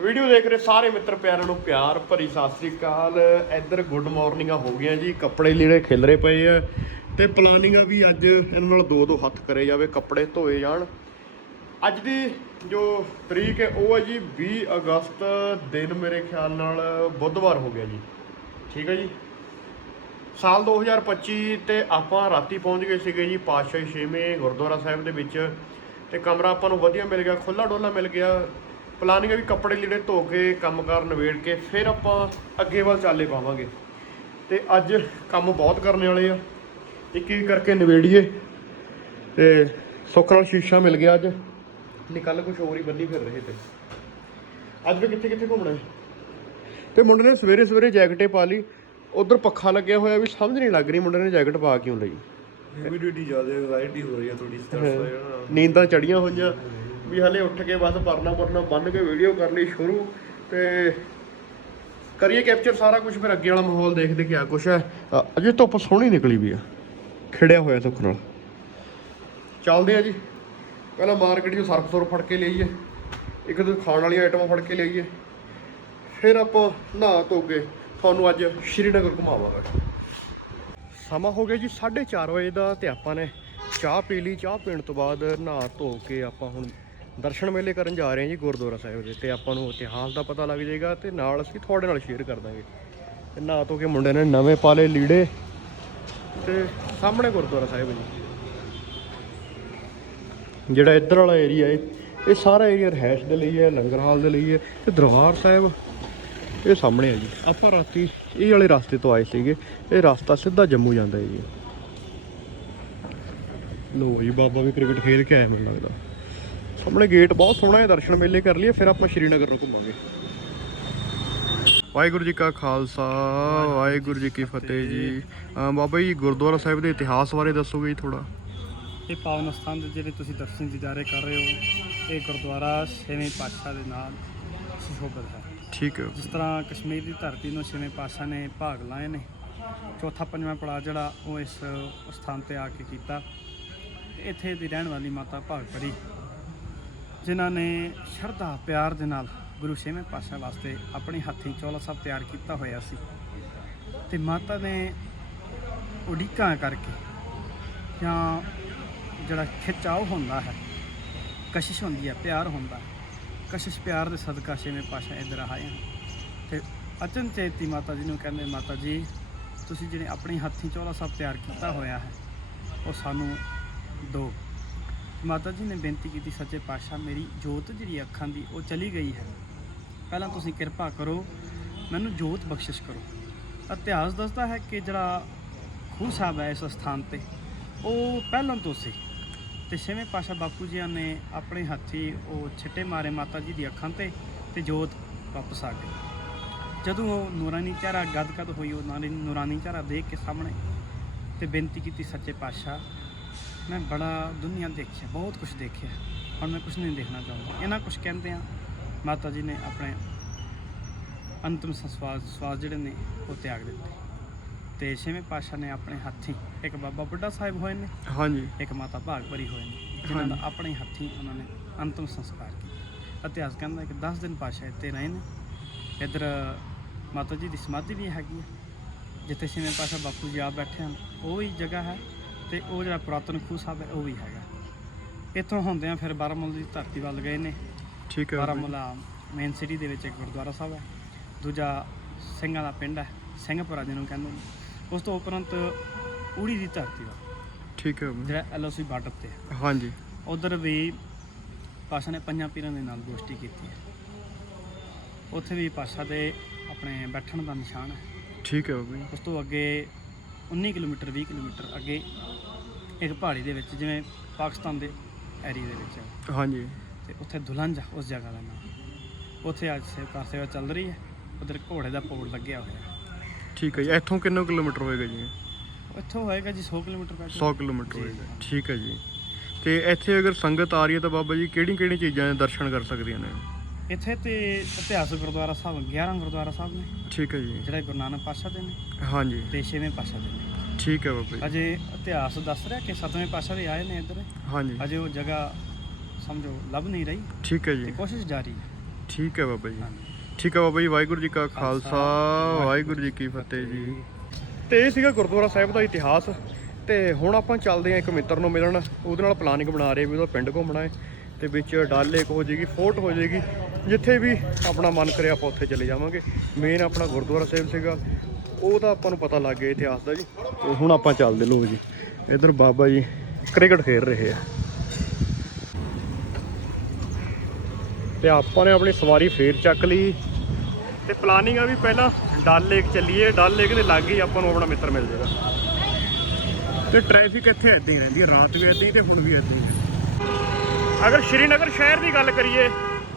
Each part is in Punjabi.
ਵੀਡੀਓ ਦੇਖ ਰਹੇ ਸਾਰੇ ਮਿੱਤਰ ਪਿਆਰਿਆਂ ਨੂੰ ਪਿਆਰ ਭਰੀ ਸਤਿ ਸ੍ਰੀ ਅਕਾਲ। ਇੱਧਰ ਗੁੱਡ ਮਾਰਨਿੰਗਾਂ ਹੋ ਗਈਆਂ ਜੀ, ਕੱਪੜੇ ਲੀੜੇ ਖਿਲਰੇ ਪਏ ਆ ਤੇ ਪਲਾਨਿੰਗਾਂ ਵੀ ਅੱਜ ਇਹਨਾਂ ਨਾਲ ਦੋ ਦੋ ਹੱਥ ਕਰੇ ਜਾਵੇ, ਕੱਪੜੇ ਧੋਏ ਜਾਣ। ਅੱਜ ਦੀ ਜੋ ਤਰੀਕ ਹੈ, ਉਹ ਹੈ ਜੀ 20 ਅਗਸਤ ਦਿਨ ਮੇਰੇ ਖਿਆਲ ਨਾਲ ਬੁੱਧਵਾਰ ਹੋ ਗਿਆ ਜੀ। ਠੀਕ ਹੈ ਜੀ? ਸਾਲ 2025 ਤੇ ਆਪਾਂ ਰਾਤੀ ਪਹੁੰਚ ਗਏ ਸੀਗੇ ਜੀ ਪਾਤਸ਼ਾਹੀ ਛੇਵੇਂ ਗੁਰਦੁਆਰਾ ਸਾਹਿਬ ਦੇ ਵਿੱਚ ਤੇ ਕਮਰਾ ਆਪਾਂ ਨੂੰ ਵਧੀਆ ਮਿਲ ਗਿਆ ਖੁੱਲਾ ਡੋਲਾ ਮਿਲ ਗਿਆ। ਪਲਾਨਿੰਗ ਹੈ ਵੀ ਕੱਪੜੇ ਲੀੜੇ ਧੋ ਕੇ ਕੰਮਕਾਰ ਨਵੇੜ ਕੇ ਫਿਰ ਆਪਾਂ ਅੱਗੇ ਵੱਲ ਚਾਲੇ ਪਾਵਾਂਗੇ। ਤੇ ਅੱਜ ਕੰਮ ਬਹੁਤ ਕਰਨੇ ਵਾਲੇ ਆ। ਇੱਕ ਇੱਕ ਕਰਕੇ ਨਵੇੜੀਏ ਤੇ ਸੁੱਖ ਨਾਲ ਸ਼ੀਸ਼ਾ ਮਿਲ ਗਿਆ ਅੱਜ। ਨਹੀਂ ਕੱਲ ਕੁਝ ਹੋਰ ਹੀ ਬੰਨੀ ਫਿਰ ਰਹੇ ਤੇ। ਅੱਜ ਵੀ ਕਿੱਥੇ ਕਿੱਥੇ ਘੁੰਮਣਾ ਹੈ? ਤੇ ਮੁੰਡੇ ਨੇ ਸਵੇਰੇ ਸਵੇਰੇ ਜੈਕਟੇ ਪਾ ਲਈ। ਉਧਰ ਪੱਖਾ ਲੱਗਿਆ ਹੋਇਆ ਵੀ ਸਮਝ ਨਹੀਂ ਲੱਗ ਰਹੀ ਮੁੰਡੇ ਨੇ ਜੈਕਟ ਪਾ ਕਿਉਂ ਲਈ। ਹਿਊਮਿਡਿਟੀ ਜ਼ਿਆਦਾ ਐਂਗਜ਼ਾਇਟੀ ਹੋ ਰਹੀ ਹੈ ਥੋੜੀ ਸਟ੍ਰੈਸ ਹੋ ਜਾਣਾ ਨੀਂਦਾਂ ਚੜੀਆਂ ਹੋਈਆਂ। ਵੀ ਹਲੇ ਉੱਠ ਕੇ ਬਸ ਪਰਨਾ ਪਰਨਾ ਬੰਨ ਕੇ ਵੀਡੀਓ ਕਰ ਲਈ ਸ਼ੁਰੂ ਤੇ ਕਰੀਏ ਕੈਪਚਰ ਸਾਰਾ ਕੁਝ ਫਿਰ ਅੱਗੇ ਵਾਲਾ ਮਾਹੌਲ ਦੇਖਦੇ ਕਿ ਆ ਕੁਛ ਹੈ। ਅਜੇ ਧੁੱਪ ਸੋਹਣੀ ਨਿਕਲੀ ਵੀ ਆ। ਖਿੜਿਆ ਹੋਇਆ ਸੁੱਖ ਨਾਲ। ਚੱਲਦੇ ਆ ਜੀ। ਪਹਿਲਾਂ ਮਾਰਕੀਟ 'ਚੋਂ ਸਰਫ ਸੁਰ ਫੜ ਕੇ ਲਈਏ। ਇੱਕ ਦੋ ਖਾਣ ਵਾਲੀਆਂ ਆਈਟਮਾਂ ਫੜ ਕੇ ਲਈਏ। ਫਿਰ ਆਪਾਂ ਨਹਾ ਧੋ ਕੇ ਤੁਹਾਨੂੰ ਅੱਜ ਸ਼੍ਰੀਨਗਰ ਘੁਮਾਵਾਂਗੇ। ਸਮਾਂ ਹੋ ਗਿਆ ਜੀ 4:30 ਵਜੇ ਦਾ ਤੇ ਆਪਾਂ ਨੇ ਚਾਹ ਪੀ ਲਈ। ਚਾਹ ਪੀਣ ਤੋਂ ਬਾਅਦ ਨਹਾ ਧੋ ਕੇ ਆਪਾਂ ਹੁਣ ਦਰਸ਼ਨ ਮੇਲੇ ਕਰਨ ਜਾ ਰਹੇ ਹਾਂ ਜੀ ਗੁਰਦੁਆਰਾ ਸਾਹਿਬ ਦੇ, ਤੇ ਆਪਾਂ ਨੂੰ ਇਤਿਹਾਸ ਦਾ ਪਤਾ ਲੱਗ ਜਾਏਗਾ ਤੇ ਨਾਲ ਅਸੀਂ ਤੁਹਾਡੇ ਨਾਲ ਸ਼ੇਅਰ ਕਰ ਦਾਂਗੇ। ਤੇ ਨਾ ਤੋਂ ਕਿ ਮੁੰਡੇ ਨੇ ਨਵੇਂ ਪਾਲੇ ਲੀੜੇ ਤੇ ਸਾਹਮਣੇ ਗੁਰਦੁਆਰਾ ਸਾਹਿਬ ਜੀ। ਜਿਹੜਾ ਇੱਧਰ ਵਾਲਾ ਏਰੀਆ ਹੈ ਇਹ ਸਾਰਾ ਏਰੀਆ ਰਹਿਸ਼ ਦੇ ਲਈ ਹੈ, ਲੰਗਰ ਹਾਲ ਦੇ ਲਈ ਹੈ, ਤੇ ਦਰਬਾਰ ਸਾਹਿਬ ਇਹ ਸਾਹਮਣੇ ਹੈ ਜੀ। ਆਪਾਂ ਰਾਤੀ ਇਹ ਵਾਲੇ ਰਸਤੇ ਤੋਂ ਆਏ ਸੀਗੇ, ਇਹ ਰਸਤਾ ਸਿੱਧਾ ਜੰਮੂ ਜਾਂਦਾ ਹੈ ਜੀ। ਲੋ ਜੀ, ਬਾਬਾ ਵੀ ਕ੍ਰਿਕਟ ਖੇਡ ਕੇ ਆਇਆ ਮੈਨੂੰ ਲੱਗਦਾ। ਸਾਹਮਣੇ ਗੇਟ ਬਹੁਤ ਸੋਹਣਾ ਹੈ ਦਰਸ਼ਨ ਮੇਲੇ ਕਰ ਲਈਏ ਫਿਰ ਆਪਾਂ ਸ਼੍ਰੀਨਗਰ ਨੂੰ ਘੁੰਮਾਂਗੇ। ਵਾਹਿਗੁਰੂ ਜੀ ਕਾ ਖਾਲਸਾ ਵਾਹਿਗੁਰੂ ਜੀ ਕੀ ਫਤਿਹ ਜੀ। ਅਹ ਬਾਬਾ ਜੀ ਗੁਰਦੁਆਰਾ ਸਾਹਿਬ ਦੇ ਇਤਿਹਾਸ ਬਾਰੇ ਦੱਸੋਗੇ ਜੀ ਥੋੜਾ ਇਹ ਪਾਵਨ ਸਥਾਨ ਦੇ ਜਿਹੜੇ ਤੁਸੀਂ ਦਰਸ਼ਨ ਦੀਦਾਰੇ ਕਰ ਰਹੇ ਹੋ ਇਹ ਗੁਰਦੁਆਰਾ ਛੇਵੇਂ ਪਾਤਸ਼ਾਹ ਦੇ ਨਾਲ ਸੁਸ਼ੋਭਿਤ ਹੈ। ਠੀਕ ਹੈ। ਜਿਸ ਤਰ੍ਹਾਂ ਕਸ਼ਮੀਰ ਦੀ ਧਰਤੀ ਨੂੰ ਛੇਵੇਂ ਪਾਤਸ਼ਾਹ ਨੇ ਭਾਗ ਲਾਏ ਨੇ ਚੌਥਾ ਪੰਜਵਾਂ ਪੜਾਅ ਜਿਹੜਾ ਉਹ ਇਸ ਸਥਾਨ ਤੇ ਆ ਕੇ ਕੀਤਾ। ਇੱਥੇ ਦੀ ਰਹਿਣ ਵਾਲੀ ਮਾਤਾ ਭਾਗਪਰੀ ਜਿਨ੍ਹਾਂ ਨੇ ਸ਼ਰਧਾ, ਪਿਆਰ ਦੇ ਨਾਲ ਗੁਰੂ ਛੇਵੇਂ ਪਾਤਸ਼ਾਹ ਵਾਸਤੇ ਆਪਣੇ ਹੱਥੀਂ ਚੋਲਾ ਸਾਹਿਬ ਤਿਆਰ ਕੀਤਾ ਹੋਇਆ ਸੀ ਤੇ ਮਾਤਾ ਨੇ ਉਡੀਕਾਂ ਕਰਕੇ ਜਾਂ ਜਿਹੜਾ ਖਿਚਾਓ ਹੁੰਦਾ ਹੈ, ਕਸ਼ਿਸ਼ ਹੁੰਦੀ ਹੈ, ਪਿਆਰ ਹੁੰਦਾ ਕਸ਼ਿਸ਼, ਪਿਆਰ ਦੇ ਸਦਕਾ ਛੇਵੇਂ ਪਾਸ਼ਾ ਇੱਧਰ ਆਏ ਹਨ। ਤੇ ਅਚਨ ਚੇਤੀ ਮਾਤਾ ਜੀ ਨੂੰ ਕਹਿੰਦੇ, ਮਾਤਾ ਜੀ, ਤੁਸੀਂ ਜਿਹੜੇ ਆਪਣੇ ਹੱਥੀਂ ਚੋਲਾ ਸਾਹਿਬ ਤਿਆਰ ਕੀਤਾ ਹੋਇਆ ਹੈ, ਉਹ ਸਾਨੂੰ ਦੋ ਮਾਤਾ ਜੀ ਨੇ ਬੇਨਤੀ ਕੀਤੀ, ਸੱਚੇ ਪਾਤਸ਼ਾਹ, ਮੇਰੀ ਜੋਤ ਜਿਹੜੀ ਅੱਖਾਂ ਦੀ, ਉਹ ਚਲੀ ਗਈ ਹੈ। ਪਹਿਲਾਂ ਤੁਸੀਂ ਕਿਰਪਾ ਕਰੋ, ਮੈਨੂੰ ਜੋਤ ਬਖਸ਼ਿਸ਼ ਕਰੋ। ਇਤਿਹਾਸ ਦੱਸਦਾ ਹੈ ਕਿ ਜਿਹੜਾ ਖੂਹ ਸਾਹਿਬ ਹੈ ਇਸ ਸਥਾਨ ਤੇ, ਉਹ ਪਹਿਲਾਂ ਤੋਂ ਸੀ। ਤੇ ਛੇਵੇਂ ਪਾਸ਼ਾ ਬਾਪੂ ਜੀ ਨੇ ਆਪਣੇ ਹੱਥੀ ਉਹ ਛਿੱਟੇ ਮਾਰੇ ਮਾਤਾ ਜੀ ਦੀ ਅੱਖਾਂ ਤੇ ਤੇ ਜੋਤ ਵਾਪਸ ਆ ਗਈ। ਜਦੋਂ ਉਹ ਨੂਰਾਨੀ ਚਿਹਰਾ ਗਦਗਦ ਹੋਈ, ਉਹ ਨਾਲੇ ਨੂਰਾਨੀ ਚਿਹਰਾ ਦੇਖ ਕੇ ਸਾਹਮਣੇ ਤੇ ਬੇਨਤੀ ਕੀਤੀ, ਸੱਚੇ ਪਾਤਸ਼ਾਹ ਮੈਂ ਬੜਾ ਦੁਨੀਆ ਦੇਖਿਆ ਬਹੁਤ ਕੁਝ ਦੇਖਿਆ। ਹੁਣ ਮੈਂ ਕੁਝ ਨਹੀਂ ਦੇਖਣਾ ਚਾਹੁੰਦਾ। ਇਹਨਾਂ ਕੁਝ ਕਹਿੰਦੇ ਆ ਮਾਤਾ ਜੀ ਨੇ ਆਪਣੇ ਅੰਤਮ ਸਵਾਸ ਸਵਾਸ ਜਿਹੜੇ ਨੇ ਉਹ ਤਿਆਗ ਦਿੱਤੇ। ਤੇ ਛੇਵੇਂ ਪਾਤਸ਼ਾਹ ਨੇ ਆਪਣੇ ਹੱਥੀਂ ਇੱਕ ਬਾਬਾ ਬੁੱਢਾ ਸਾਹਿਬ ਹੋਏ ਨੇ ਹਾਂਜੀ। ਇੱਕ ਮਾਤਾ ਭਾਗਭਰੀ ਹੋਏ ਨੇ ਜਿਨ੍ਹਾਂ ਦਾ ਆਪਣੇ ਹੱਥੀਂ ਉਹਨਾਂ ਨੇ ਅੰਤਮ ਸੰਸਕਾਰ ਕੀਤਾ। ਇਤਿਹਾਸ ਕਹਿੰਦਾ ਕਿ 10 ਦਿਨ ਪਾਸ਼ਾ ਇੱਥੇ ਰਹੇ ਨੇ। ਇੱਧਰ ਮਾਤਾ ਜੀ ਦੀ ਸਮਾਧੀ ਵੀ ਹੈਗੀ ਹੈ ਜਿੱਥੇ ਛੇਵੇਂ ਪਾਸ਼ਾ ਬਾਪੂ ਜੀ ਆਪ ਬੈਠੇ ਹਨ। ਉਹ ਵੀ ਜਗ੍ਹਾ ਹੈ। ਤੇ ਉਹ ਜਿਹੜਾ ਪੁਰਾਤਨ ਖੂਹ ਸਾਹਿਬ ਹੈ ਉਹ ਵੀ ਹੈਗਾ। ਇੱਥੋਂ ਹੁੰਦਿਆਂ ਫਿਰ ਬਾਰਾਮੂਲਾ ਦੀ ਧਰਤੀ ਵੱਲ ਗਏ ਨੇ। ਠੀਕ ਹੈ। ਬਾਰਾਮੂਲਾ ਮੇਨ ਸਿਟੀ ਦੇ ਵਿੱਚ ਇੱਕ ਗੁਰਦੁਆਰਾ ਸਾਹਿਬ ਹੈ। ਦੂਜਾ ਸਿੰਘਾਂ ਦਾ ਪਿੰਡ ਹੈ ਸਿੰਘਪੁਰਾ ਜਿਹਨੂੰ ਕਹਿੰਦੇ ਨੇ। ਉਸ ਤੋਂ ਉਪਰੰਤ ਊੜੀ ਦੀ ਧਰਤੀ ਵਾ ਠੀਕ ਹੈ। ਜਿਹੜਾ ਐਲਓਸੀ ਬਾਰਡਰ ਤੇ ਹੈ। ਹਾਂਜੀ। ਉਧਰ ਵੀ ਪਾਸ਼ਾ ਨੇ ਪੰਜਾਂ ਪੀਰਾਂ ਦੇ ਨਾਲ ਗੋਸ਼ਟੀ ਕੀਤੀ ਹੈ। ਉੱਥੇ ਵੀ ਪਾਸ਼ਾ ਦੇ ਆਪਣੇ ਬੈਠਣ ਦਾ ਨਿਸ਼ਾਨ ਹੈ। ਠੀਕ ਹੈ ਜੀ। ਉਸ ਤੋਂ ਅੱਗੇ 19 ਕਿਲੋਮੀਟਰ 20 ਕਿਲੋਮੀਟਰ ਅੱਗੇ ਇੱਕ ਪਹਾੜੀ ਦੇ ਵਿੱਚ ਜਿਵੇਂ ਪਾਕਿਸਤਾਨ ਦੇ ਏਰੀਆ ਦੇ ਵਿੱਚ। ਹੈ ਹਾਂਜੀ। ਤੇ ਉੱਥੇ ਦੁਲੰਜ ਆ ਉਸ ਜਗ੍ਹਾ ਦਾ ਨਾਮ। ਉੱਥੇ ਅੱਜ ਸੇਵਾ ਸੇਵਾ ਚੱਲ ਰਹੀ ਹੈ। ਉਧਰ ਘੋੜੇ ਦਾ ਪੋੜ ਲੱਗਿਆ ਹੋਇਆ ਹੈ। ਠੀਕ ਹੈ ਜੀ ਇੱਥੋਂ ਕਿੰਨੇ ਕਿਲੋਮੀਟਰ ਹੋਏਗਾ ਜੀ? ਇੱਥੋਂ ਹੋਏਗਾ ਜੀ 100 ਕਿਲੋਮੀਟਰ ਪੈ 100 ਕਿਲੋਮੀਟਰ ਜੀ, ਹੋਏਗਾ। ਠੀਕ ਹੈ ਜੀ। ਤੇ ਇੱਥੇ ਅਗਰ ਸੰਗਤ ਆ ਰਹੀ ਹੈ ਤਾਂ ਬਾਬਾ ਜੀ ਕਿਹੜੀ ਕਿਹੜੀ ਚੀਜ਼ਾਂ ਦੇ ਦਰਸ਼ਨ ਕਰ ਸਕਦੀਆਂ ਨੇ? ਇੱਥੇ ਤੇ ਇਤਿਹਾਸਕ ਗੁਰਦੁਆਰਾ ਸਾਹਿਬ 11 ਗੁਰਦੁਆਰਾ ਸਾਹਿਬ ਨੇ। ਠੀਕ ਹੈ ਜੀ। ਜਿਹੜੇ ਗੁਰੂ ਨਾਨਕ ਪਾਤਸ਼ਾਹ ਦੇ ਨੇ। ਹਾਂਜੀ। ਤੇ ਛੇਵੇਂ ਪਾਤਸ਼ਾਹ ਦੇ ਨੇ। ਠੀਕ ਹੈ ਬਾਬਾ ਜੀ। ਅਜੇ ਇਤਿਹਾਸ ਦੱਸ ਰਿਹਾ ਕਿ ਸਤਵੇਂ ਪਾਤਸ਼ਾਹ ਵੀ ਆਏ ਨੇ ਇੱਧਰ। ਹਾਂਜੀ। ਅਜੇ ਉਹ ਜਗ੍ਹਾ ਸਮਝੋ ਲੱਭ ਨਹੀਂ ਰਹੀ ਠੀਕ ਹੈ ਤੇ ਜੀ ਕੋਸ਼ਿਸ਼ ਜਾਰੀ ਹੈ। ਠੀਕ ਹੈ ਬਾਬਾ ਜੀ। ਠੀਕ ਹੈ ਬਾਬਾ ਜੀ ਵਾਹਿਗੁਰੂ ਜੀ ਕਾ ਖਾਲਸਾ ਵਾਹਿਗੁਰੂ ਜੀ ਕੀ ਫਤਿਹ ਜੀ। ਤੇ ਇਹ ਸੀਗਾ ਗੁਰਦੁਆਰਾ ਸਾਹਿਬ ਦਾ ਇਤਿਹਾਸ। ਤੇ ਹੁਣ ਆਪਾਂ ਚੱਲਦੇ ਆ ਇੱਕ ਮਿੱਤਰ ਨੂੰ ਮਿਲਣ। ਉਹਦੇ ਨਾਲ ਪਲਾਨਿੰਗ ਬਣਾ ਰਹੇ ਵੀ ਉਹਦਾ ਪਿੰਡ ਘੁੰਮਣਾ ਹੈ ਤੇ ਵਿੱਚ ਡਲ ਲੇਕ ਹੋ ਜਾਏਗੀ ਫੋਰਟ ਹੋ ਜਾਏਗੀ। ਜਿੱਥੇ ਵੀ ਆਪਣਾ ਮਨ ਕਰੇ ਆਪਾਂ ਉੱਥੇ ਚਲੇ ਜਾਵਾਂਗੇ। ਮੇਨ ਆਪਣਾ ਗੁਰਦੁਆਰਾ ਸਾਹਿਬ ਸੀਗਾ। ਉਹ ਤਾਂ ਆਪਾਂ ਨੂੰ ਪਤਾ ਲੱਗ ਗਿਆ ਇਤਿਹਾਸ ਦਾ ਜੀ। ਤੇ ਹੁਣ ਆਪਾਂ ਚੱਲਦੇ ਲੋ ਜੀ। ਇਧਰ ਬਾਬਾ ਜੀ ਕ੍ਰਿਕਟ ਖੇਡ ਰਹੇ ਆ। ਤੇ ਆਪਾਂ ਨੇ ਆਪਣੀ ਸਵਾਰੀ ਫੇਰ ਚੱਕ ਲਈ। ਤੇ ਪਲਾਨਿੰਗ ਆ ਵੀ ਪਹਿਲਾਂ ਡਲ ਲੇਕ ਚੱਲੀਏ। ਡਲ ਲੇਕ ਦੇ ਲਾਗੇ ਹੀ ਆਪਾਂ ਨੂੰ ਆਪਣਾ ਮਿੱਤਰ ਮਿਲ ਜਾਏਗਾ। ਤੇ ਟ੍ਰੈਫਿਕ ਇੱਥੇ ਏਦਾਂ ਹੀ ਰਹਿੰਦੀ ਹੈ ਰਾਤ ਵੀ ਏਦਾਂ ਹੀ ਤੇ ਹੁਣ ਵੀ ਏਦਾਂ ਹੀ ਹੈ ਅਗਰ ਸ਼੍ਰੀਨਗਰ ਸ਼ਹਿਰ ਦੀ ਗੱਲ ਕਰੀਏ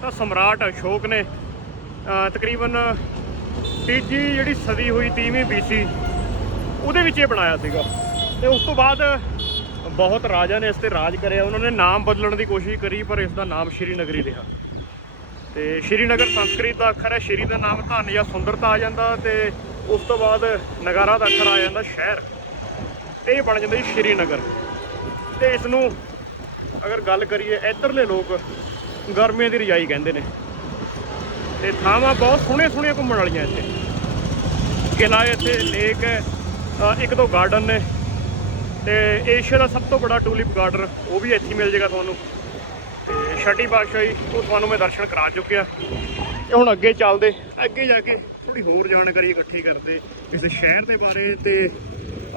ਤਾਂ ਸਮਰਾਟ ਅਸ਼ੋਕ ਨੇ ਅਹ, ਤਕਰੀਬਨ ਤੀਜੀ ਜਿਹੜੀ ਸਦੀ ਹੋਈ 30ਵੀਂ BC ਉਹਦੇ ਵਿੱਚ ਇਹ ਬਣਾਇਆ ਸੀਗਾ। ਤੇ ਉਸ ਤੋਂ ਬਾਅਦ ਬਹੁਤ ਰਾਜਾ ਨੇ ਇਸ ਤੇ ਰਾਜ ਕਰਿਆ। ਉਹਨਾਂ ਨੇ ਨਾਮ ਬਦਲਣ ਦੀ ਕੋਸ਼ਿਸ਼ ਕਰੀ, ਪਰ ਇਸ ਦਾ ਨਾਮ ਸ਼੍ਰੀਨਗਰ ਹੀ ਰਿਹਾ। ਤੇ ਸ਼੍ਰੀਨਗਰ ਸੰਸਕ੍ਰਿਤ ਦਾ ਅੱਖਰ ਹੈ, ਸ਼੍ਰੀ ਦਾ ਨਾਮ ਧਨ ਜਾਂ ਸੁੰਦਰਤਾ ਆ ਜਾਂਦਾ ਤੇ ਉਸ ਤੋਂ ਬਾਅਦ ਨਗਾਰਾ ਦਾ ਅੱਖਰ ਆ ਜਾਂਦਾ ਸ਼ਹਿਰ। ਤੇ ਇਹ ਬਣ ਜਾਂਦਾ ਜੀ ਸ਼੍ਰੀਨਗਰ। ਤੇ ਇਸ ਨੂੰ ਅਗਰ ਗੱਲ ਕਰੀਏ, ਇੱਧਰਲੇ ਲੋਕ ਗਰਮੀਆਂ ਦੀ ਰਜਾਈ ਕਹਿੰਦੇ ਨੇ। ਤੇ ਥਾਵਾਂ ਬਹੁਤ ਸੋਹਣੀਆਂ ਸੋਹਣੀਆਂ ਘੁੰਮਣ ਵਾਲੀਆਂ ਇੱਥੇ। ਕਿਲਾ ਇੱਥੇ, ਲੇਕ ਹੈ ਇੱਕ ਦੋ ਗਾਰਡਨ ਨੇ। ਤੇ ਏਸ਼ੀਆ ਦਾ ਸਭ ਤੋਂ ਵੱਡਾ ਟੂਲਿਪ ਗਾਰਡਨ ਉਹ ਵੀ ਇੱਥੇ ਮਿਲ ਜਾਏਗਾ ਤੁਹਾਨੂੰ। ਤੇ ਛਟੀ ਪਾਤਸ਼ਾਹੀ, ਉਹ ਤੁਹਾਨੂੰ ਮੈਂ ਦਰਸ਼ਨ ਕਰਾ ਚੁੱਕਿਆ। ਤੇ ਹੁਣ ਅੱਗੇ ਚੱਲਦੇ। ਅੱਗੇ ਜਾ ਕੇ ਥੋੜੀ ਹੋਰ ਜਾਣਕਾਰੀ ਇਕੱਠੀ ਕਰਦੇ ਇਸ ਸ਼ਹਿਰ ਦੇ ਬਾਰੇ ਤੇ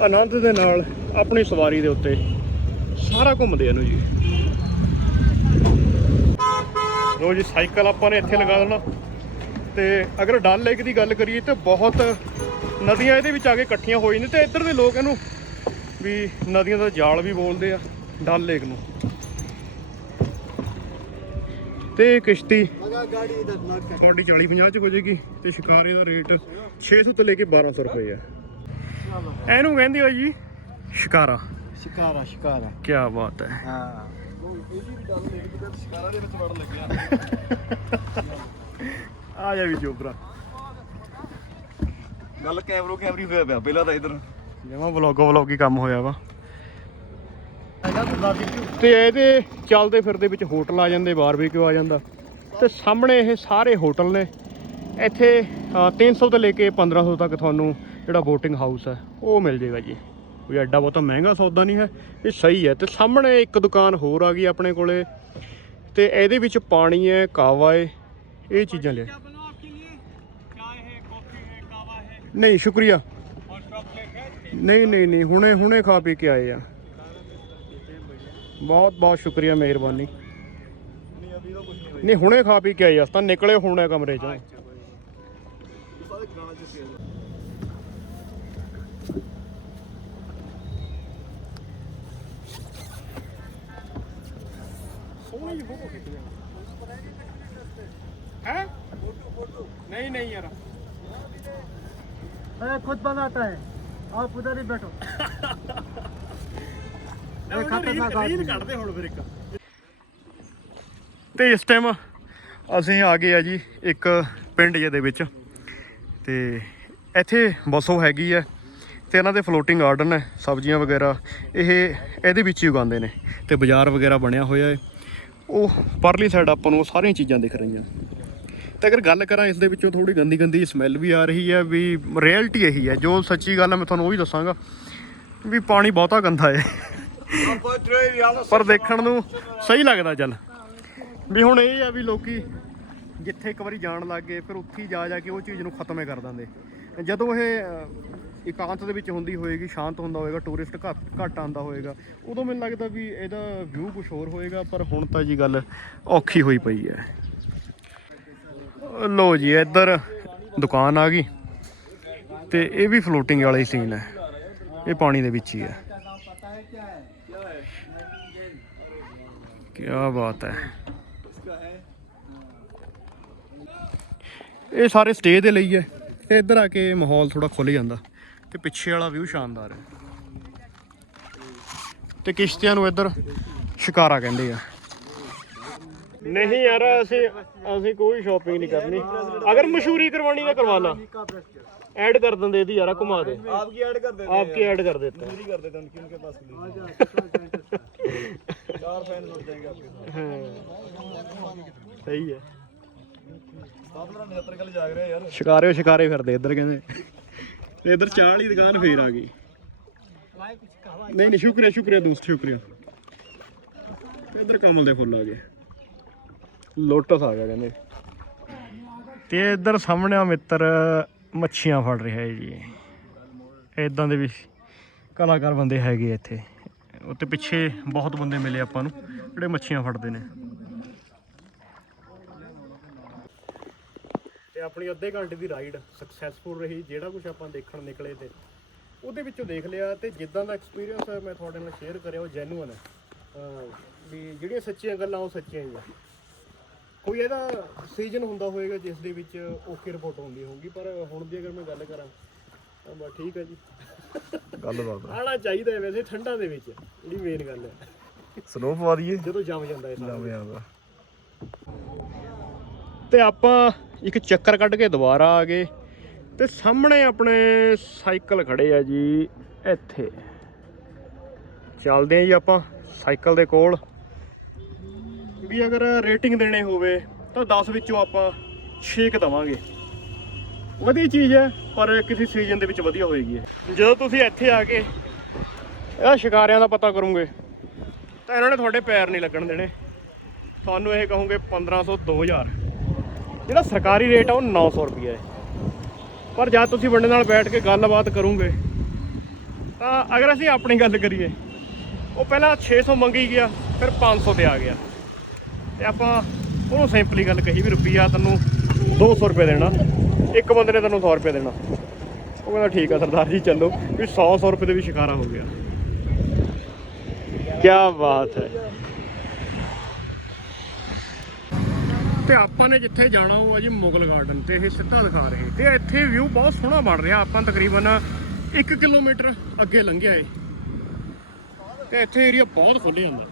ਆਨੰਦ ਦੇ ਨਾਲ ਆਪਣੀ ਸਵਾਰੀ ਦੇ ਉੱਤੇ। ਸਾਰਾ ਘੁੰਮਦੇ ਇਹਨੂੰ ਜੀ। ਲੋ ਜੀ, ਸਾਈਕਲ ਆਪਾਂ ਨੇ ਇੱਥੇ ਲਗਾ ਦੇਣਾ। ਤੇ ਅਗਰ ਡਲ ਲੇਕ ਦੀ ਗੱਲ ਕਰੀਏ ਤਾਂ ਬਹੁਤ ਨਦੀਆਂ ਇਹਦੇ ਵਿੱਚ ਆ ਕੇ ਇਕੱਠੀਆਂ ਹੋਈ ਨੇ ਤੇ ਇੱਧਰ ਦੇ ਲੋਕ ਇਹਨੂੰ ਵੀ ਨਦੀਆਂ ਦਾ ਜਾਲ ਵੀ ਬੋਲਦੇ ਆ ਡਲ ਲੇਕ ਨੂੰ। ਤੇ ਇਹ ਕਿਸ਼ਤੀ ਤੁਹਾਡੀ 40 50 ਚ ਹੋ ਜਾਏਗੀ ਤੇ ਸ਼ਿਕਾਰੇ ਦਾ ਰੇਟ 600 ਤੋਂ ਲੈ ਕੇ 1200 ਰੁਪਏ ਆ। ਇਹਨੂੰ ਕਹਿੰਦੇ ਹੋ ਜੀ ਸ਼ਿਕਾਰਾ। ਸ਼ਿਕਾਰਾ ਸ਼ਿਕਾਰਾ। ਕੀ ਬਾਤ ਹੈ। ਹਾਂ। ਸ਼ਿਕਾਰਾ ਦੇ ਵਿੱਚ ਵੜ ਲੱਗਿਆ ਆ ਜਾ ਵੀ ਜੋਬਰਾ। ਗੱਲ ਕੈਮਰੋ ਕੈਮਰੀ ਹੋਇਆ ਪਿਆ ਪਹਿਲਾਂ ਤਾਂ ਇਧਰ। ਜਮਾ ਵਲੌਗੋ ਵਲੌਗ ਹੀ ਕੰਮ ਹੋਇਆ ਵਾ। ਤੇ ਇਹਦੇ ਚੱਲਦੇ ਫਿਰਦੇ ਵਿੱਚ ਹੋਟਲ ਆ ਜਾਂਦੇ ਬਾਰਬੀਕਿਊ ਆ ਜਾਂਦਾ। ਤੇ ਸਾਹਮਣੇ ਇਹ ਸਾਰੇ ਹੋਟਲ ਨੇ। ਇੱਥੇ ਅ, 300 ਤੋਂ ਲੈ ਕੇ 1500 ਤੱਕ ਤੁਹਾਨੂੰ ਜਿਹੜਾ ਬੋਟਿੰਗ ਹਾਊਸ ਹੈ ਉਹ ਮਿਲ ਜੇਗਾ ਜੀ। ਕੋਈ ਐਡਾ ਬਹੁਤਾ ਮਹਿੰਗਾ ਸੌਦਾ ਨਹੀਂ ਹੈ ਇਹ ਸਹੀ ਹੈ। ਤੇ ਸਾਹਮਣੇ ਇੱਕ ਦੁਕਾਨ ਹੋਰ ਆ ਗਈ ਆਪਣੇ ਕੋਲੇ। ਤੇ ਇਹਦੇ ਵਿੱਚ ਪਾਣੀ ਹੈ ਕਾਵਾ ਹੈ ਇਹ ਚੀਜ਼ਾਂ ਲਿਆ। ਨਹੀਂ ਸ਼ੁਕਰੀਆ। ਨਹੀਂ ਨਹੀਂ ਨਹੀਂ ਹੁਣੇ ਹੁਣੇ ਖਾ ਪੀ ਕੇ ਆਏ ਆ। ਬਹੁਤ ਬਹੁਤ ਸ਼ੁਕਰੀਆ ਮਿਹਰਬਾਨੀ। ਨਹੀਂ ਹੁਣੇ ਖਾ ਪੀ ਕੇ ਆਏ ਆ ਤਾਂ ਨਿਕਲੇ ਹੁਣੇ ਕਮਰੇ 'ਚ। ਸੋਹਣੀ ਫੋਟੋ ਫੋਟੋ। ਨਹੀਂ ਨਹੀਂ ਯਾਰ। खुद बनाता है आप उधर ही बैठो ਰੀਲ ਕੱਢਦੇ ਹੁਣ ਫਿਰ ਇੱਕ ਤੇ ਇਸ ਟਾਈਮ ਅਸੀਂ ਆ ਗਏ ਆ ਜੀ ਇੱਕ ਪਿੰਡ ਜਿਹੇ ਦੇ ਵਿੱਚ ਤੇ ਇੱਥੇ ਬਸੋ ਹੈਗੀ ਹੈ ਤੇ ਇਹਨਾਂ ਦੇ ਫਲੋਟਿੰਗ ਗਾਰਡਨ ਹੈ ਸਬਜ਼ੀਆਂ ਵਗੈਰਾ ਇਹ ਇਹਦੇ ਵਿੱਚ ਹੀ ਉਗਾਉਂਦੇ ਨੇ ਤੇ ਬਾਜ਼ਾਰ ਵਗੈਰਾ ਬਣਿਆ ਹੋਇਆ ਹੈ ਉਹ ਪਰਲੀ ਸਾਈਡ ਆਪਾਂ ਨੂੰ ਉਹ ਸਾਰੀਆਂ ਚੀਜ਼ਾਂ ਦਿਖ ਰਹੀਆਂ ਤੇ ਅਗਰ ਗੱਲ ਕਰਾਂ ਇਸ ਦੇ ਵਿੱਚੋਂ ਥੋੜੀ ਗੰਦੀ ਗੰਦੀ ਸਮੈਲ ਵੀ ਆ ਰਹੀ ਹੈ, ਵੀ ਰਿਐਲਿਟੀ ਇਹੀ ਹੈ। ਜੋ ਸੱਚੀ ਗੱਲ ਹੈ, ਮੈਂ ਤੁਹਾਨੂੰ ਉਹ ਵੀ ਦੱਸਾਂਗਾ ਵੀ ਪਾਣੀ ਬਹੁਤਾ ਗੰਦਾ ਹੈ। ਪਰ ਦੇਖਣ ਨੂੰ ਸਹੀ ਲੱਗਦਾ ਚੱਲ। ਵੀ ਹੁਣ ਇਹ ਆ ਵੀ ਲੋਕੀ ਜਿੱਥੇ ਇੱਕ ਵਾਰੀ ਜਾਣ ਲੱਗ ਗਏ, ਫਿਰ ਉੱਥੇ ਹੀ ਜਾ ਜਾ ਕੇ ਉਹ ਚੀਜ਼ ਨੂੰ ਖਤਮ ਹੀ ਕਰ ਦਿੰਦੇ। ਜਦੋਂ ਇਹ ਇਕਾਂਤ ਦੇ ਵਿੱਚ ਹੁੰਦੀ ਹੋਏਗੀ, ਸ਼ਾਂਤ ਹੁੰਦਾ ਹੋਏਗਾ ਟੂਰਿਸਟ ਘੱਟ ਘੱਟ ਆਉਂਦਾ ਹੋਏਗਾ, ਉਦੋਂ ਮੈਨੂੰ ਲੱਗਦਾ ਵੀ ਇਹਦਾ ਵਿਊ ਕੁਝ ਹੋਰ ਹੋਏਗਾ, ਪਰ ਹੁਣ ਤਾਂ ਜੀ ਗੱਲ ਔਖੀ ਹੋਈ ਪਈ ਹੈ। ਲੋ ਜੀ, ਇੱਧਰ ਦੁਕਾਨ ਆ ਗਈ ਤੇ ਇਹ ਵੀ ਫਲੋਟਿੰਗ ਵਾਲਾ ਹੀ ਸੀਨ ਹੈ। ਇਹ ਪਾਣੀ ਦੇ ਵਿੱਚ ਹੀ ਹੈ। ਕੀ ਬਾਤ ਹੈ। ਇਹ ਸਾਰੇ ਸਟੇ ਦੇ ਲਈ ਹੈ ਤੇ ਇੱਧਰ ਆ ਕੇ ਮਾਹੌਲ ਥੋੜਾ ਖੁੱਲ ਜਾਂਦਾ ਤੇ ਪਿੱਛੇ ਵਾਲਾ ਵਿਊ ਸ਼ਾਨਦਾਰ ਹੈ। ਤੇ ਕਿਸ਼ਤੀਆਂ ਨੂੰ ਇੱਧਰ ਸ਼ਿਕਾਰਾ ਕਹਿੰਦੇ ਆ। ਨਹੀਂ ਯਾਰ ਅਸੀਂ ਅਸੀਂ ਕੋਈ ਸ਼ਾਪਿੰਗ ਨਹੀਂ ਕਰਨੀ ਅਗਰ ਮਸ਼ਹੂਰੀ ਕਰਵਾਣੀ ਤਾਂ ਕਰਵਾ ਲਾ ਐਡ ਕਰ ਦਿੰਦੇ ਇਹਦੀ ਯਾਰਾ ਘੁਮਾ ਦੇ आपकी ऐड कर देते ਆਪਕੀ ਐਡ ਕਰ ਦਿੱਤਾ पूरी कर देते हैं उनकी उनके पास के लिए चार फैन हो जाएंगे आपके साथ ਹਾਂ ਸਹੀ ਹੈ ਉਸਤਾਦ ਮੇਰਾ ਨੇਤਰ ਕੱਲ ਜਾਗ ਰਿਹਾ ਯਾਰ ਸ਼ਿਕਾਰੇ ਸ਼ਿਕਾਰੇ ਫਿਰਦੇ ਇੱਧਰ ਕਹਿੰਦੇ ਤੇ ਇੱਧਰ ਚਾਹ ਵਾਲੀ ਦੁਕਾਨ ਫੇਰ ਆ ਗਈ ਨਹੀਂ ਨਹੀਂ ਸ਼ੁਕਰੀਆ ਸ਼ੁਕਰੀਆ ਦੋਸਤ ਸ਼ੁਕਰੀਆ ਤੇ ਇੱਧਰ ਕਮਲ ਦੇ ਫੁੱਲ ਆ ਗਏ ਲੋਟਸ ਆ ਗਿਆ ਕਹਿੰਦੇ। ਤੇ ਇੱਧਰ ਸਾਹਮਣੇ ਆ ਮਿੱਤਰ ਮੱਛੀਆਂ ਫੜ ਰਿਹਾ ਹੈ ਜੀ। ਇਦਾਂ ਦੇ ਵੀ ਕਲਾਕਾਰ ਬੰਦੇ ਹੈਗੇ ਇੱਥੇ। ਉੱਤੇ ਪਿੱਛੇ ਬਹੁਤ ਬੰਦੇ ਮਿਲੇ ਆਪਾਂ ਨੂੰ ਜਿਹੜੇ ਮੱਛੀਆਂ ਫੜਦੇ ਨੇ। ਤੇ ਆਪਣੀ ਅੱਧੇ ਘੰਟੇ ਦੀ ਰਾਈਡ ਸਕਸੈਸਫੁਲ ਰਹੀ ਜਿਹੜਾ ਕੁਝ ਆਪਾਂ ਦੇਖਣ ਨਿਕਲੇ ਤੇ। ਉਹਦੇ ਵਿੱਚੋਂ ਦੇਖ ਲਿਆ ਤੇ ਜਿੱਦਾਂ ਦਾ ਐਕਸਪੀਰੀਅੰਸ ਹੈ ਮੈਂ ਤੁਹਾਡੇ ਨਾਲ ਸ਼ੇਅਰ ਕਰਿਆ ਉਹ ਜੈਨੂਅਨ ਹੈ। ਵੀ ਜਿਹੜੀਆਂ ਸੱਚੀਆਂ ਗੱਲਾਂ ਉਹ ਸੱਚੀਆਂ ਹੀ ਆ। ਕੋਈ ਇਹਦਾ ਸੀਜ਼ਨ ਹੁੰਦਾ ਹੋਵੇਗਾ ਜਿਸ ਦੇ ਵਿੱਚ ਓਕੇ ਰਿਪੋਰਟ ਹੁੰਦੀ ਹੋਊਗੀ ਪਰ ਹੁਣ ਦੀ ਅਗਰ ਮੈਂ ਗੱਲ ਕਰਾਂ ਤਾਂ ਬਸ ਠੀਕ ਹੈ ਜੀ। ਗੱਲ ਬਾਤ ਆਣਾ ਚਾਹੀਦਾ ਹੈ ਵੈਸੇ ਠੰਡਾਂ ਦੇ ਵਿੱਚ ਜਿਹੜੀ ਮੇਨ ਗੱਲ ਹੈ। ਸਨੋ ਪਵਾ ਦਈਏ। ਜਦੋਂ ਜੰਮ ਜਾਂਦਾ ਇਹ ਸਾਰਾ। ਆਉਂਦਾ ਤੇ ਆਪਾਂ ਇੱਕ ਚੱਕਰ ਕੱਢ ਕੇ ਦੁਬਾਰਾ ਆ ਗਏ ਤੇ ਸਾਹਮਣੇ ਆਪਣੇ ਸਾਈਕਲ ਖੜੇ ਆ ਜੀ ਇੱਥੇ। ਚੱਲਦੇ ਆ ਜੀ ਆਪਾਂ ਸਾਈਕਲ ਦੇ ਕੋਲ। ਵੀ ਅਗਰ ਰੇਟਿੰਗ ਦੇਣੇ ਹੋਵੇ ਤਾਂ 10 ਵਿੱਚੋਂ ਆਪਾਂ 6 ਕ ਦਵਾਂਗੇ। ਵਧੀਆ ਚੀਜ਼ ਹੈ, ਪਰ ਕਿਸੇ ਸੀਜ਼ਨ ਦੇ ਵਿੱਚ ਵਧੀਆ ਹੋਏਗੀ ਇਹ। ਜਦੋਂ ਤੁਸੀਂ ਇੱਥੇ ਆ ਕੇ ਇਹਦਾ ਸ਼ਿਕਾਰਿਆਂ ਦਾ ਪਤਾ ਕਰੋਗੇ, ਤਾਂ ਇਹਨਾਂ ਨੇ ਤੁਹਾਡੇ ਪੈਰ ਨਹੀਂ ਲੱਗਣ ਦੇਣੇ। ਤੁਹਾਨੂੰ ਇਹ ਕਹੋਗੇ 1500 2000 ਜਿਹੜਾ ਸਰਕਾਰੀ ਰੇਟ ਆ ਉਹ 900 ਰੁਪਏ ਹੈ। ਪਰ ਜਦ ਤੁਸੀਂ ਬੰਦੇ ਨਾਲ ਬੈਠ ਕੇ ਗੱਲਬਾਤ ਕਰੋਗੇ, ਤਾਂ ਅਗਰ ਅਸੀਂ ਆਪਣੀ ਗੱਲ ਕਰੀਏ, ਉਹ ਪਹਿਲਾਂ 600 ਮੰਗੀ ਗਿਆ, ਫਿਰ 500 ਤੇ ਆ ਗਿਆ। ਤੇ ਆਪਾਂ ਉਹਨੂੰ ਸਿੰਪਲੀ ਗੱਲ ਕਹੀ ਵੀ ਰੁਪਈਆ ਤੈਨੂੰ 200 ਰੁਪਏ ਦੇਣਾ, ਇੱਕ ਬੰਦੇ ਨੇ ਤੈਨੂੰ 100 ਰੁਪਏ ਦੇਣਾ। ਉਹ ਕਹਿੰਦਾ ਠੀਕ ਆ ਸਰਦਾਰ ਜੀ, ਚੱਲੋ। ਵੀ 100 100 ਰੁਪਏ ਦੇ ਵੀ ਸ਼ਿਕਾਰਾ ਹੋ ਗਿਆ। ਕੀ ਬਾਤ ਹੈ। ਤੇ ਆਪਾਂ ਨੇ ਜਿੱਥੇ ਜਾਣਾ ਉਹ ਆ ਜੀ ਮੁਗਲ ਗਾਰਡਨ ਤੇ, ਇਹ ਸਿੱਧਾ ਦਿਖਾ ਰਹੇ ਤੇ ਇੱਥੇ ਵਿਊ ਬਹੁਤ ਸੋਹਣਾ ਬਣ ਰਿਹਾ। ਆਪਾਂ ਤਕਰੀਬਨ 1 ਕਿਲੋਮੀਟਰ ਅੱਗੇ ਲੰਘਿਆ ਏ। ਤੇ ਇੱਥੇ ਏਰੀਆ ਬਹੁਤ ਖੁੱਲ੍ਹ ਜਾਂਦਾ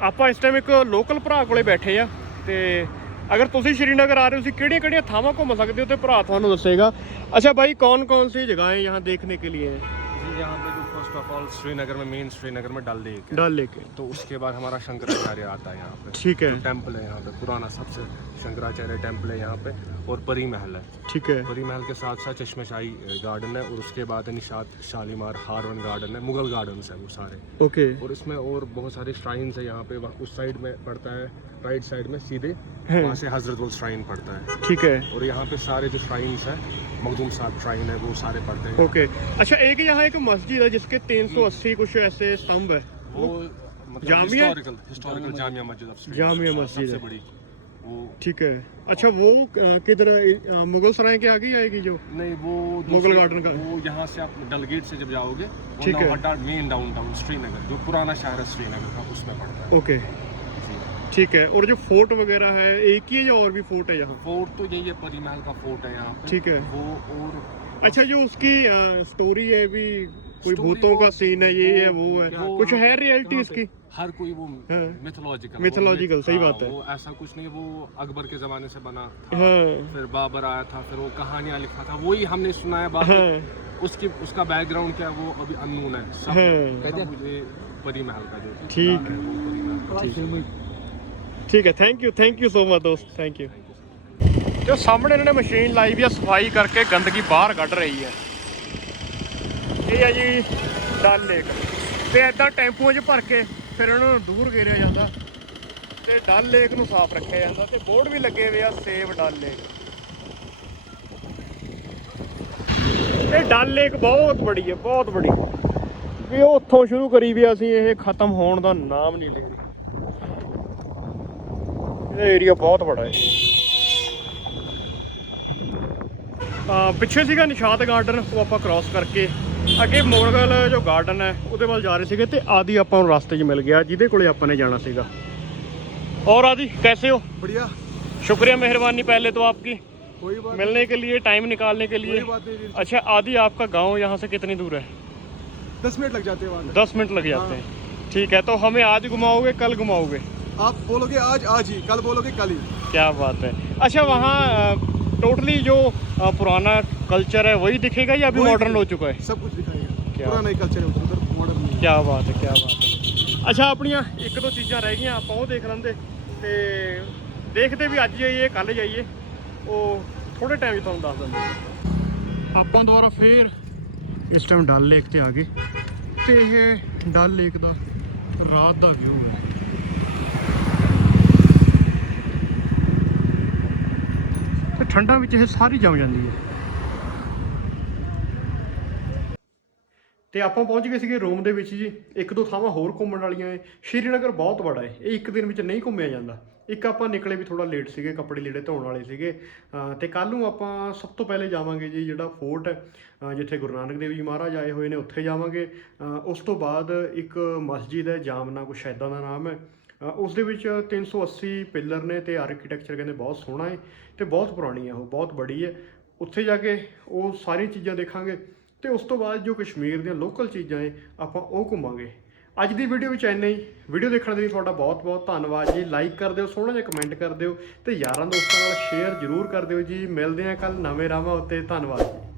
ਆਪਾਂ ਇਸ ਟਾਈਮ ਇੱਕ ਲੋਕਲ ਭਰਾ ਕੋਲੇ ਬੈਠੇ ਆ ਤੇ ਅਗਰ ਤੁਸੀਂ ਸ਼੍ਰੀਨਗਰ ਆ ਰਹੇ ਹੋ ਤੁਸੀਂ ਕਿਹੜੀਆਂ ਕਿਹੜੀਆਂ ਥਾਵਾਂ ਘੁੰਮ ਸਕਦੇ ਹੋ ਤੇ ਭਰਾ ਤੁਹਾਨੂੰ ਦੱਸੇਗਾ ਅੱਛਾ ਭਾਈ कौन कौन सी जगह है यहाँ देखने के लिए जी यहाँ पे जो फर्स्ट ऑफ ऑल श्रीनगर में मेन श्रीनगर में डल लेक है डल लेक है तो उसके बाद हमारा शंकराचार्य आता है यहाँ पे ठीक है टेम्पल है यहाँ पे पुराना सबसे شنکراچاریہ ٹیمپل ہے یہاں پہ اور پری محل ہے۔ ٹھیک ہے۔ پری محل کے ساتھ ساتھ چشمہ شاہی گارڈن ہے اور اس کے بعد نشاد شالیمار ہارون گارڈن ہے مغل گارڈنس ہیں وہ سارے۔ اوکے۔ اور اس میں اور بہت سارے شرائنس ہیں یہاں پہ اس سائڈ میں پڑتا ہے رائٹ سائڈ میں سیدھے وہاں سے حضرت بل شرائن پڑتا ہے۔ ٹھیک ہے۔ اور یہاں پہ سارے جو شرائنس ہیں مخدوم صاحب شرائن ہے وہ سارے پڑتے ہیں۔ اوکے۔ اچھا ایک یہاں ایک مسجد ہے جس کے تین سو اسی کچھ ایسے ستمبھ مطلب ہے وہ جامعہ ہسٹوریکل جامعہ مسجد جامعہ مسجد بڑی۔ ٹھیک ہے۔ اچھا وہ کدھر مغل سرائے کے آگے آئے گی جو؟ نہیں وہ مغل گارڈن کا۔ وہ یہاں سے آپ ڈل گیٹ سے جب جاؤ گے ٹھیک ہے۔ Main downtown Srinagar جو پرانا شہر ہے سری نگر کا اس میں پڑتا ہے۔ اوکے۔ جی۔ ٹھیک ہے۔ اور جو فورٹ وغیرہ ہے ایک ہی ہے یا اور بھی فورٹ ہے یہاں؟ فورٹ تو یہی ہے پری محل کا فورٹ ہے یہاں ٹھیک ہے۔ وہ اور اچھا جو اس کی سٹوری ہے بھی کوئی بھوتوں کا سین ہے یہ ہے وہ ہے۔ کچھ ہے ریئلٹی اس کی؟ ہر کوئی وہ ہاں۔ میتھولوجیکل میتھولوجیکل صحیح ہاں، بات ہے۔ وہ ایسا کچھ نہیں وہ اکبر کے زمانے سے بنا ہاں۔ پھر بابر آیا تھا پھر وہ کہانیاں لکھا تھا وہی ہم نے سنا ہے اس کی اس کا بیک گراؤنڈ کیا وہ ابھی انون ہے۔ پری محل کا جو ٹھیک۔ ٹھیک ہے thank you thank you so much دوست تھینک یو جو سامنے انہوں نے مشین لائی ہوئی ہے صفائی کر کے گندگی باہر کٹ رہی ہے۔ یہ ہے جی ڈل لیک۔ ਤੇ ਐਦਾਂ ਟੈਂਪੂਆਂ 'ਚ ਭਰ ਕੇ ਫਿਰ ਉਹਨਾਂ ਨੂੰ ਦੂਰ ਘੇਰਿਆ ਜਾਂਦਾ ਤੇ ਡਲ ਲੇਕ ਨੂੰ ਸਾਫ਼ ਰੱਖਿਆ ਜਾਂਦਾ ਤੇ ਬੋਰਡ ਵੀ ਲੱਗੇ ਹੋਏ ਆ ਸੇਵ ਡਲ ਲੇਕ। ਇਹ ਡਲ ਲੇਕ ਬਹੁਤ ਬੜੀ ਹੈ ਬਹੁਤ ਵੱਡੀ ਵੀ ਉਹ ਉੱਥੋਂ ਸ਼ੁਰੂ ਕਰੀ ਵੀ ਅਸੀਂ, ਇਹ ਖਤਮ ਹੋਣ ਦਾ ਨਾਮ ਨਹੀਂ ਲੈ ਰਹੀ। ਇਹ ਏਰੀਆ ਬਹੁਤ ਬੜਾ ਹੈ। ਪਿੱਛੇ ਸੀਗਾ ਨਿਸ਼ਾਤ ਗਾਰਡਨ, ਉਹ ਆਪਾਂ ਕ੍ਰਾਸ ਕਰਕੇ ਅੱਗੇ ਮੋਰਗਲ ਜੋ ਗਾਰਡਨ ਹੈ ਉਹਦੇ ਵੱਲ ਜਾ ਰਹੇ ਸੀਗੇ ਤੇ ਆਦੀ ਆਪਾਂ ਨੂੰ ਰਸਤੇ 'ਚ ਮਿਲ ਗਿਆ ਜਿਹਦੇ ਕੋਲੇ ਆਪਾਂ ਨੇ ਜਾਣਾ ਸੀਗਾ और आदि कैसे हो बढ़िया शुक्रिया मेहरबानी पहले तो आपकी कोई बात मिलने के लिए टाइम निकालने के लिए कोई बात नहीं अच्छा आदि आपका गांव यहाँ से कितनी दूर है दस मिनट लग जाते हैं वहाँ दस मिनट लग जाते हैं ठीक है तो हमें आज घुमाओगे कल घुमाओगे आप बोलोगे आज आज ही कल बोलोगे कल ही क्या बात है अच्छा वहाँ टोटली जो अ, पुराना कल्चर है वही दिखेगा या अभी वही मॉडर्न हो चुका है सब कुछ दिखाएगा क्या? पुराना ही कल्चर है उधर उधर मॉडर्न नहीं है ਕਿਆ ਬਾਤ ਹੈ ਕਿਆ ਬਾਤ ਹੈ ਅੱਛਾ ਆਪਣੀਆਂ ਇੱਕ ਦੋ ਚੀਜ਼ਾਂ ਰਹਿ ਗਈਆਂ ਆਪਾਂ ਉਹ ਦੇਖ ਲੈਂਦੇ ਤੇ ਦੇਖਦੇ ਵੀ ਅੱਜ ਜਾਈਏ ਕੱਲ ਜਾਈਏ ਉਹ ਥੋੜੇ ਟਾਈਮ 'ਚ ਤੁਹਾਨੂੰ ਦੱਸ ਦਿੰਦੇ ਆਪਾਂ ਦੁਬਾਰਾ ਫੇਰ ਇਸ ਟਾਈਮ ਡਲ ਲੇਕ ਤੇ ਆ ਗਏ ਤੇ ਇਹ ਡਲ ਲੇਕ ਦਾ ਰਾਤ ਦਾ ਵਿਊ ਹੈ ਠੰਡਾ ਵਿੱਚ ਇਹ ਸਾਰੀ ਜਮ ਜਾਂਦੀ ਹੈ। ਤੇ ਆਪਾਂ ਪਹੁੰਚ ਗਏ ਸੀਗੇ ਰੋਮ ਦੇ ਵਿੱਚ ਜੀ। ਇੱਕ ਦੋ ਥਾਵਾਂ ਹੋਰ ਘੁੰਮਣ ਵਾਲੀਆਂ ਏ ਸ਼੍ਰੀਨਗਰ ਬਹੁਤ ਵੱਡਾ ਏ ਇਹ ਇੱਕ ਦਿਨ ਵਿੱਚ ਨਹੀਂ ਘੁੰਮਿਆ ਜਾਂਦਾ। ਇੱਕ ਆਪਾਂ ਨਿਕਲੇ ਵੀ ਥੋੜਾ ਲੇਟ ਸੀਗੇ, ਕੱਪੜੇ ਲੀੜੇ ਧੋਣ ਵਾਲੇ ਸੀਗੇ। ਅਹ ਤੇ ਕੱਲ ਨੂੰ ਆਪਾਂ ਸਭ ਤੋਂ ਪਹਿਲੇ ਜਾਵਾਂਗੇ ਜੀ, ਜਿਹੜਾ ਫੋਰਟ ਹੈ ਜਿੱਥੇ ਗੁਰੂ ਨਾਨਕ ਦੇਵ ਜੀ ਮਹਾਰਾਜ ਆਏ ਹੋਏ ਨੇ, ਉੱਥੇ ਜਾਵਾਂਗੇ। ਉਸ ਤੋਂ ਬਾਅਦ ਇੱਕ ਮਸਜਿਦ ਹੈ, ਜਾਮਨਾ, ਕੁਛ ਐਦਾਂ ਦਾ ਨਾਮ ਹੈ। ਉਸ ਦੇ ਵਿੱਚ 380 ਪਿੱਲਰ ਨੇ ਤੇ ਆਰਕੀਟੈਕਚਰ ਕਹਿੰਦੇ ਬਹੁਤ ਸੋਹਣਾ ਹੈ ਤੇ ਬਹੁਤ ਪੁਰਾਣੀ ਹੈ ਉਹ, ਬਹੁਤ ਬੜੀ ਹੈ ਉੱਥੇ ਜਾ ਕੇ ਉਹ ਸਾਰੀਆਂ ਚੀਜ਼ਾਂ ਦੇਖਾਂਗੇ ਤੇ ਉਸ ਤੋਂ ਬਾਅਦ ਜੋ ਕਸ਼ਮੀਰ ਦੀਆਂ ਲੋਕਲ ਚੀਜ਼ਾਂ ਹੈ ਆਪਾਂ ਉਹ ਘੁੰਮਾਂਗੇ। ਅੱਜ ਦੀ ਵੀਡੀਓ ਵਿੱਚ ਇੰਨਾ ਹੀ। ਵੀਡੀਓ ਦੇਖਣ ਦੇ ਲਈ ਤੁਹਾਡਾ ਬਹੁਤ ਬਹੁਤ ਧੰਨਵਾਦ ਜੀ। ਲਾਈਕ ਕਰ ਦਿਓ, ਸੋਹਣਾ ਜਿਹਾ ਕਮੈਂਟ ਕਰ ਦਿਓ ਤੇ ਯਾਰਾਂ ਦੋਸਤਾਂ ਨਾਲ ਸ਼ੇਅਰ ਜ਼ਰੂਰ ਕਰ ਦਿਓ ਜੀ। ਮਿਲਦੇ ਹਾਂ ਕੱਲ ਨਵੇਂ ਰਾਵਾਂ ਉੱਤੇ। ਧੰਨਵਾਦ ਜੀ।